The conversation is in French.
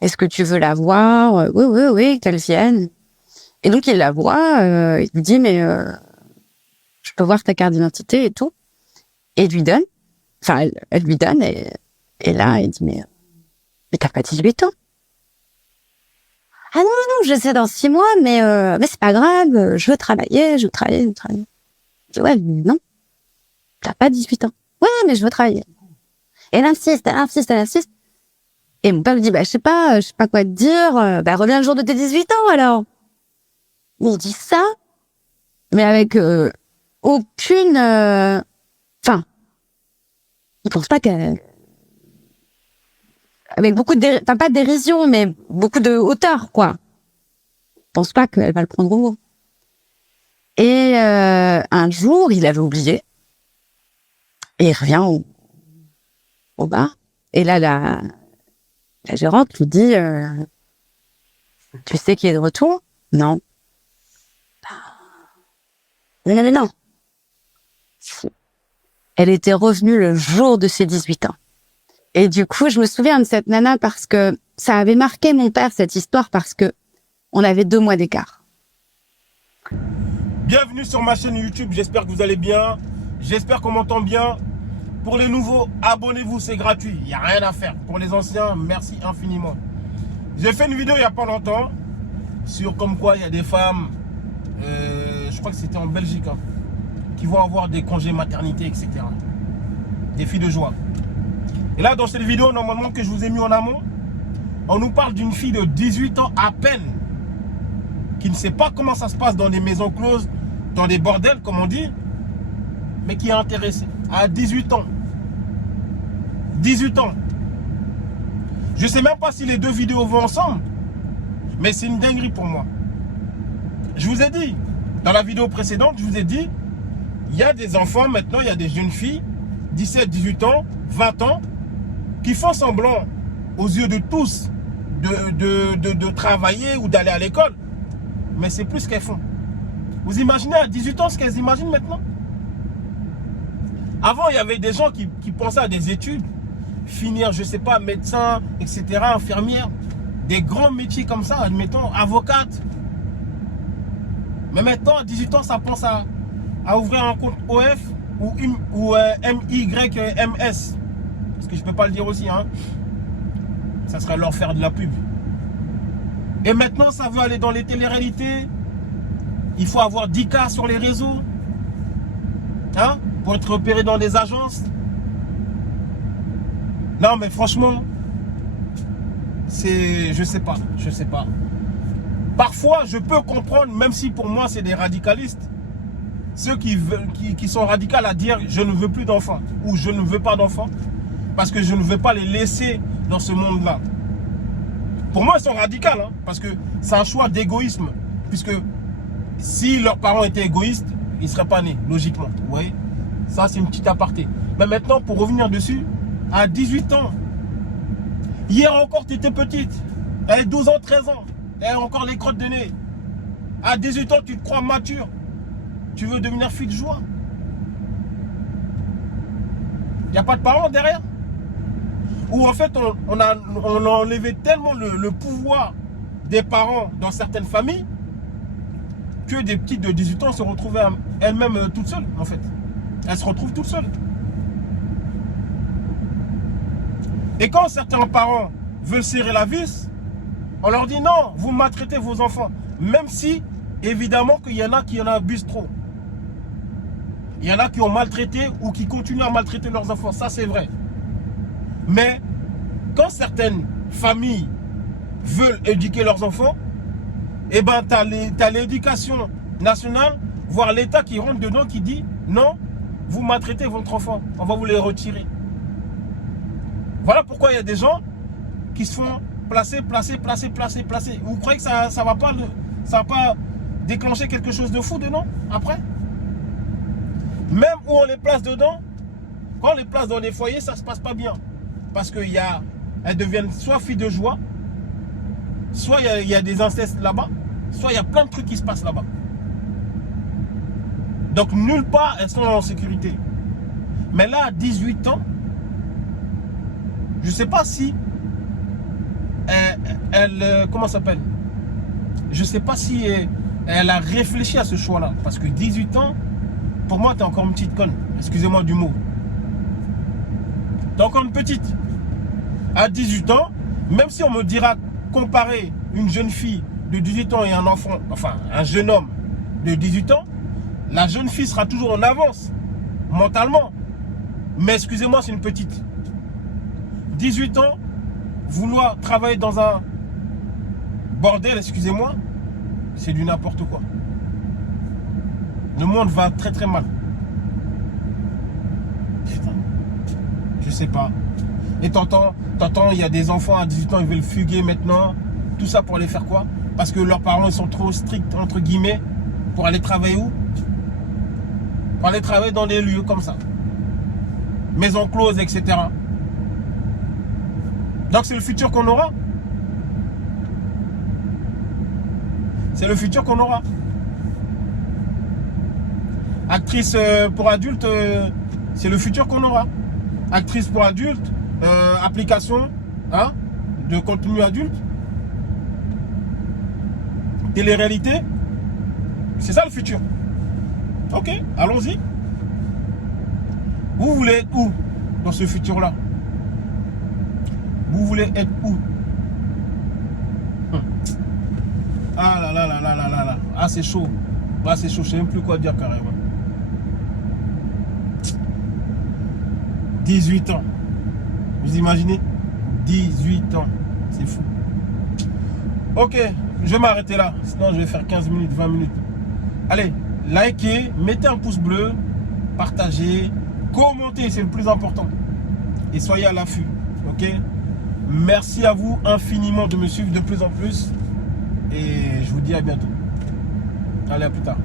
est-ce que tu veux la voir? Oui, oui, oui, qu'elle vienne. Et donc, il la voit, il lui dit, mais je peux voir ta carte d'identité et tout. Et il lui donne. Enfin, elle lui donne, et là, il dit, mais t'as pas 18 ans? Ah non, non, je sais dans 6 mois, mais c'est pas grave, je veux travailler. Je dis, ouais, mais non, t'as pas 18 ans. Ouais, mais je veux travailler. Et elle insiste. Et mon père me dit, je sais pas quoi te dire, reviens le jour de tes 18 ans, alors. Mais il dit ça, mais avec aucune... Enfin, il pense pas qu'elle... Avec beaucoup de... Enfin, pas de dérision, mais beaucoup de hauteur, quoi. Il pense pas qu'elle va le prendre au mot. Et un jour, il avait oublié. Et il revient au bar. Et là, la gérante lui dit, tu sais qui est de retour? Non. Non. Elle était revenue le jour de ses 18 ans. Et du coup, je me souviens de cette nana parce que ça avait marqué mon père, cette histoire, parce que on avait 2 mois d'écart. Bienvenue sur ma chaîne YouTube, j'espère que vous allez bien. J'espère qu'on m'entend bien. Pour les nouveaux, abonnez-vous, c'est gratuit. Il n'y a rien à faire. Pour les anciens, merci infiniment. J'ai fait une vidéo il n'y a pas longtemps sur comme quoi il y a des femmes, je crois que c'était en Belgique, qui vont avoir des congés maternité, etc. Des filles de joie. Et là, dans cette vidéo, normalement, que je vous ai mis en amont, on nous parle d'une fille de 18 ans à peine, qui ne sait pas comment ça se passe dans des maisons closes, dans des bordels, comme on dit, mais qui est intéressée. À 18 ans. 18 ans. Je ne sais même pas si les deux vidéos vont ensemble, mais c'est une dinguerie pour moi. Je vous ai dit, dans la vidéo précédente, je vous ai dit, il y a des enfants maintenant, il y a des jeunes filles, 17, 18 ans, 20 ans, qui font semblant, aux yeux de tous, de travailler ou d'aller à l'école. Mais c'est plus ce qu'elles font. Vous imaginez à 18 ans ce qu'elles imaginent maintenant? Avant, il y avait des gens qui pensaient à des études, finir, je sais pas, médecin, etc., infirmière, des grands métiers comme ça, admettons, avocate. Mais maintenant, à 18 ans, ça pense à ouvrir un compte OF ou MYMS. Parce que je peux pas le dire aussi, ça serait leur faire de la pub. Et maintenant, ça veut aller dans les téléréalités. Il faut avoir 10K sur les réseaux. Pour être repéré dans des agences. Non, mais franchement, je sais pas. Parfois, je peux comprendre, même si pour moi, c'est des radicalistes. Ceux qui sont radicaux à dire « je ne veux plus d'enfants » ou « je ne veux pas d'enfants » parce que je ne veux pas les laisser dans ce monde-là. Pour moi, ils sont radicaux, parce que c'est un choix d'égoïsme. Puisque si leurs parents étaient égoïstes, ils ne seraient pas nés, logiquement. Vous voyez? Ça, c'est une petite aparté. Mais maintenant, pour revenir dessus, à 18 ans, hier encore, tu étais petite. Elle a 12 ans, 13 ans. Elle a encore les crottes de nez. À 18 ans, tu te crois mature. Tu veux devenir fille de joie. Il n'y a pas de parents derrière. Ou en fait, on a enlevé tellement le pouvoir des parents dans certaines familles que des petites de 18 ans se retrouvent elles-mêmes toutes seules, en fait. Elles se retrouvent toutes seules. Et quand certains parents veulent serrer la vis, on leur dit non, vous maltraitez vos enfants. Même si, évidemment, qu'il y en a qui en abusent trop. Il y en a qui ont maltraité ou qui continuent à maltraiter leurs enfants. Ça, c'est vrai. Mais quand certaines familles veulent éduquer leurs enfants, eh ben, tu as l'éducation nationale, voire l'État qui rentre dedans, qui dit non, vous maltraitez votre enfant, on va vous les retirer. Voilà pourquoi il y a des gens qui se font placer. Vous croyez que ça va pas déclencher quelque chose de fou dedans après? Même où on les place dedans, quand on les place dans les foyers, ça se passe pas bien. Parce qu'elles deviennent soit filles de joie, soit il y a des incestes là-bas, soit il y a plein de trucs qui se passent là-bas. Donc nulle part elles sont en sécurité. Mais là, à 18 ans, je ne sais pas si elle comment ça s'appelle? Je sais pas si elle a réfléchi à ce choix-là. Parce que 18 ans, pour moi, t'es encore une petite conne. Excusez-moi du mot. T'es encore une petite. À 18 ans, même si on me dira comparer une jeune fille de 18 ans et un enfant, enfin un jeune homme de 18 ans, la jeune fille sera toujours en avance, mentalement. Mais excusez-moi, c'est une petite. 18 ans, vouloir travailler dans un bordel, excusez-moi, c'est du n'importe quoi. Le monde va très très mal. Putain, je sais pas. Et t'entends, il y a des enfants à 18 ans, ils veulent fuguer maintenant. Tout ça pour aller faire quoi? Parce que leurs parents, ils sont trop stricts, entre guillemets, pour aller travailler où? Pour aller travailler dans des lieux comme ça. Maisons closes, etc. Donc c'est le futur qu'on aura. C'est le futur qu'on aura. Actrice pour adultes, c'est le futur qu'on aura. Actrice pour adultes, application hein, de contenu adulte, télé-réalité, c'est ça le futur. Ok, allons-y. Vous voulez être où dans ce futur-là? Vous voulez être où? Ah là là là là là là là. Ah c'est chaud. Ah c'est chaud, je sais même plus quoi dire carrément. 18 ans. Vous imaginez? 18 ans. C'est fou. Ok, je vais m'arrêter là. Sinon je vais faire 15 minutes, 20 minutes. Allez, likez, mettez un pouce bleu, partagez, commentez, c'est le plus important. Et soyez à l'affût. Ok? Merci à vous infiniment de me suivre de plus en plus. Et je vous dis à bientôt. Allez, à plus tard.